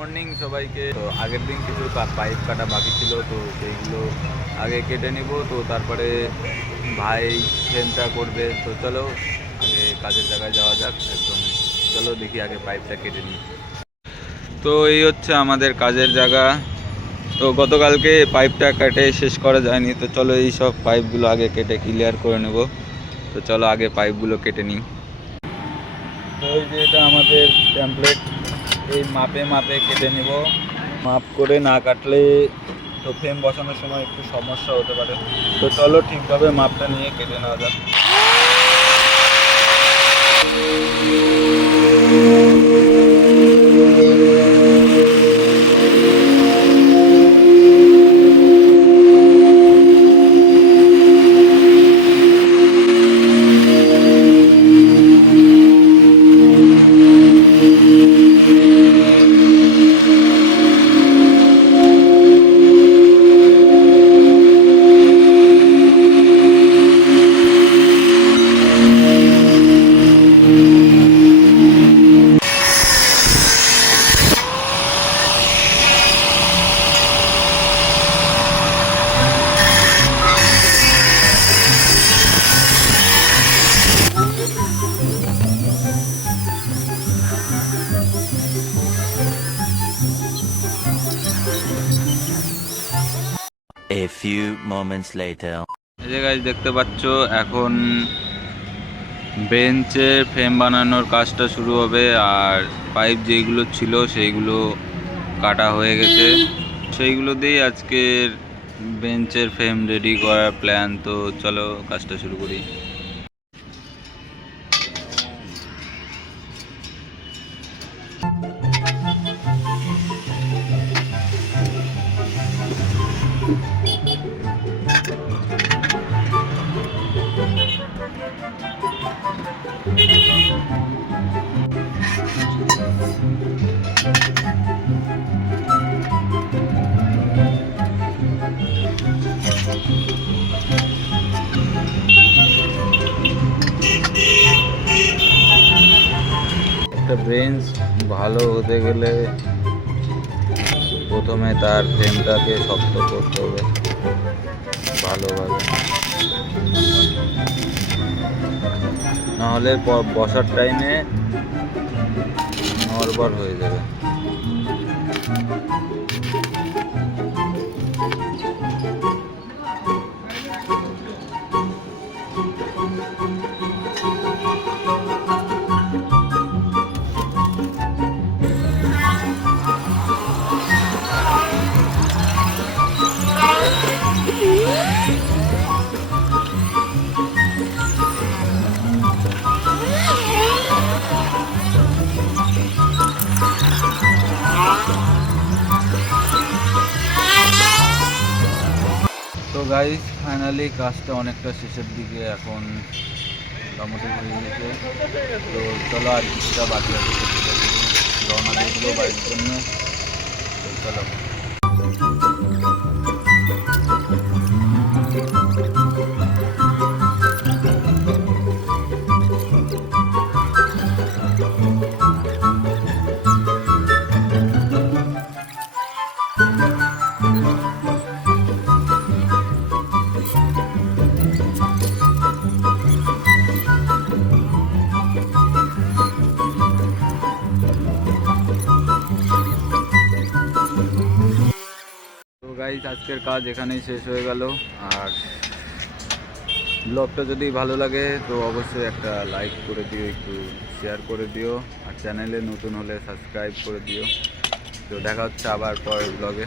Morning সবাইকে। তো আগের দিন কিছু পাইপ কাটা বাকি ছিল, তো সেইগুলো আগে কেটে নিব, তো তারপরে ভাই ফ্রেমটা করবে। তো চলো আগে কাজের জায়গায় যাওয়া যাক একদম। চলো দেখি আগে পাইপটা কেটে নিই। তো এই হচ্ছে আমাদের কাজের জায়গা। তো গতকালকে পাইপটা কেটে শেষ করা যায়নি, তো চলো এই সব পাইপগুলো আগে কেটে ক্লিয়ার করে নেব। তো চলো আগে পাইপগুলো কেটে নিই। তো এই যে এটা আমাদের টেমপ্লেট, এই মাপে মাপে কেটে নেব। মাপ করে না কাটলে তো ফ্রেম বসানোর সময় একটু সমস্যা হতে পারে। তো চলো ঠিকভাবে মাপটা নিয়ে কেটে নেওয়া যাক। A few moments later. এই যে গাইস দেখতে পাচ্ছ, এখন বেঞ্চের ফ্রেম বানানোর কাজটা শুরু হবে। আর পাইপ যেগুলো ছিল সেইগুলো কাটা হয়ে গেছে, সেইগুলো দিয়েই আজকের বেঞ্চের ফ্রেম রেডি করার প্ল্যান। তো চলো কাজটা শুরু করি। একটা বেঞ্চ ভালো হতে গেলে প্রথমে তার ফ্রেমটাকে শক্ত করতে হবে ভালোভাবে, নাহলে বসার টাইমে নড়বড় হয়ে যাবে। তো গাইস ফাইনালি কাজটা অনেকটা শেষের দিকে, এখন মোটামুটি হয়ে গেছে। তো চলো আর কিছুটা বাকি আছে, রওনা দিয়েছিল বাড়ির জন্য। তো চলো। গাইস আজকের কাজ এখানেই শেষ হয়ে গেল। আর ব্লগটা যদি ভালো লাগে তো অবশ্যই একটা লাইক করে দিও, একটু শেয়ার করে দিও, আর চ্যানেলে নতুন হলে সাবস্ক্রাইব করে দিও। তো দেখা হচ্ছে আবার পরের ব্লগে।